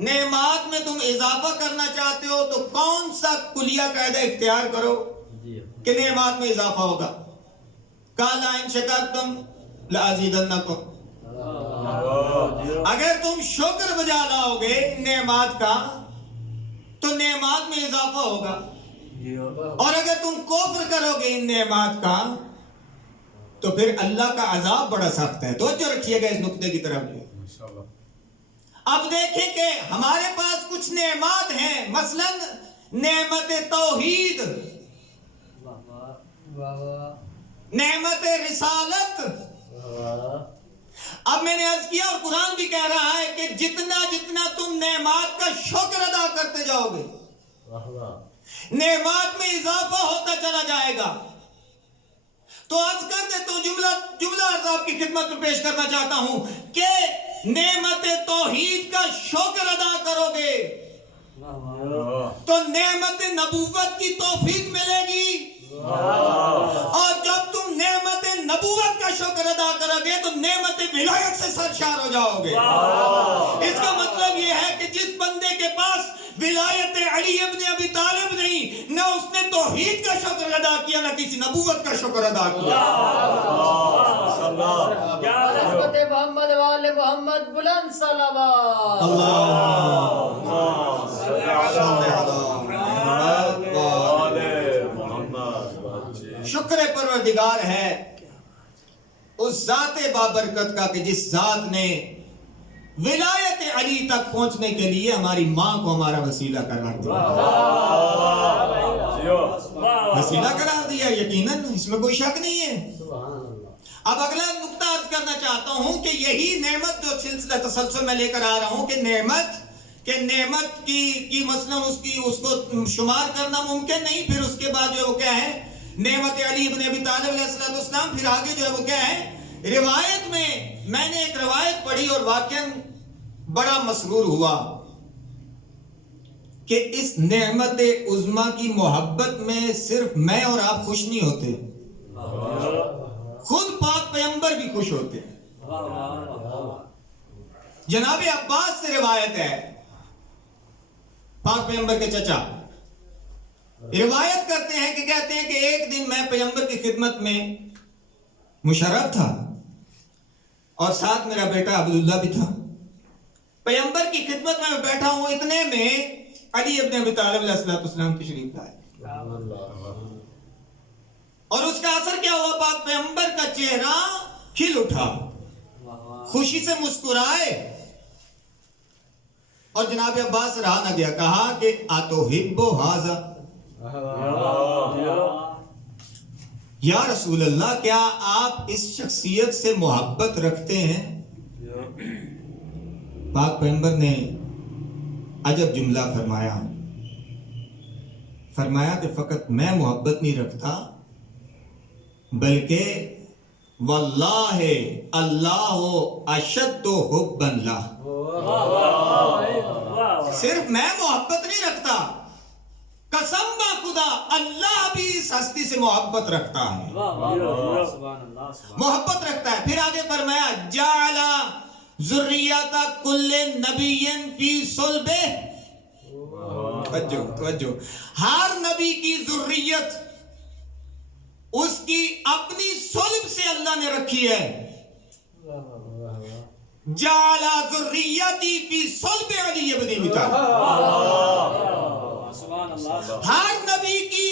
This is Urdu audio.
نعمات میں تم اضافہ کرنا چاہتے ہو تو کون سا کلیہ قاعدہ اختیار کرو کہ نعمات میں اضافہ ہوگا؟ قال ان شکرتم لازیدنکم، اگر تم شکر بجا لاؤ گے نعمات کا تو نعمات میں اضافہ ہوگا، اور اگر تم کفر کرو گے ان نعمات کا تو پھر اللہ کا عذاب بڑا سخت ہے۔ توجہ رکھیے گا اس نقطے کی طرف۔ اب دیکھیں کہ ہمارے پاس کچھ نعمات ہیں، مثلا نعمت توحید، نعمت رسالت۔ اب میں نے عرض کیا اور قرآن بھی کہہ رہا ہے کہ جتنا جتنا تم نعمات کا شکر ادا کرتے جاؤ گے نعمات میں اضافہ ہوتا چلا جائے گا۔ تو عرض کر دے تو جملہ عرض آپ کی خدمت میں پیش کرنا چاہتا ہوں کہ نعمت توحید کا شکر ادا کرو گے تو نعمت نبوت کی توفیق ملے گی، اور جب تم نعمت نبوت کا شکر ادا کرو گے تو نعمت ولایت سے سرشار ہو جاؤ گے۔ اس کا مطلب یہ ہے کہ جس بندے کے پاس ولایت علی ابن ابی طالب نہیں، نہ اس نے توحید کا شکر ادا کیا نہ کسی نبوت کا شکر ادا کیا۔ نسبت محمد والے محمد بلند صلوات۔ شکر پروردگار ہے اس ذات بابرکت کا کہ جس ذات نے ولایت علی تک پہنچنے کے لیے ہماری ماں کو ہمارا وسیلہ قرار دیا۔ وسیلہ قرار دیا، یقیناً اس میں کوئی شک نہیں ہے۔ اب اگلا نقطہ عرض کرنا چاہتا ہوں کہ یہی نعمت جو سلسلہ تسلسل میں لے کر آ رہا ہوں کہ نعمت کی مثلا اس کو شمار کرنا ممکن نہیں، پھر اس کے بعد جو ہے وہ کیا ہے نعمت علی ابن ابی طالب علیہ السلام، پھر آگے جو ہے وہ کیا ہے روایت میں نے ایک روایت پڑھی اور واقعاً بڑا مسرور ہوا کہ اس نعمت عظمیٰ کی محبت میں صرف میں اور آپ خوش نہیں ہوتے، خود پاک پیغمبر بھی خوش ہوتے ہیں۔ جناب عباس سے روایت ہے، پاک پیغمبر کے چچا روایت کرتے ہیں کہ کہتے ہیں کہ ایک دن میں پیغمبر کی خدمت میں مشرف تھا اور ساتھ میرا بیٹا عبداللہ بھی تھا۔ پیغمبر کی خدمت میں بیٹھا ہوں، اتنے میں علی ابن ابی طالب علیہ السلام تشریف لائے اور اس کا اثر کیا ہوا، پاک پیغمبر کا چہرہ کھل اٹھا، خوشی سے مسکرائے، اور جناب عباس رہا نہ گیا، کہا کہ اتحب ھذا، یا رسول اللہ کیا آپ اس شخصیت سے محبت رکھتے ہیں؟ پاک پیغمبر نے عجب جملہ فرمایا کہ فقط میں محبت نہیں رکھتا بلکہ واللہ اللہ اشد حبا لہ، صرف میں محبت نہیں رکھتا، قسم با خدا اللہ بھی اس ہستی سے محبت رکھتا ہے، محبت رکھتا ہے۔ پھر آگے فرمایا جعل ذریۃ کل نبی فی صلبہ، توجہ، ہر نبی کی ذریت اس کی اپنی صلب سے اللہ نے رکھی ہے۔ جعل ذریتی فی صلب علی ابن ابی طالب، ہر نبی کی